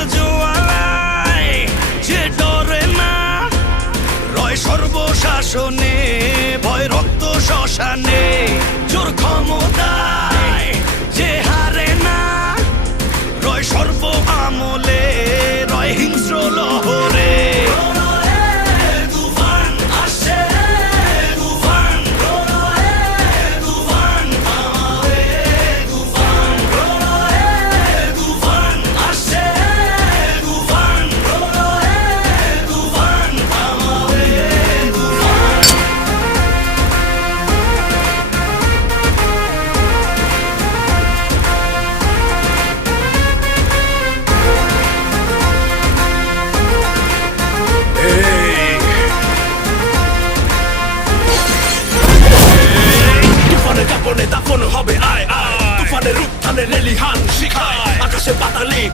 জল জোয়ালায় যে ডরে না, রয় সর্বশাসনে ভয় রক্ত শ্মশানে, জোর ক্ষমতায় যে হারে না, রয় সর্ব আমলে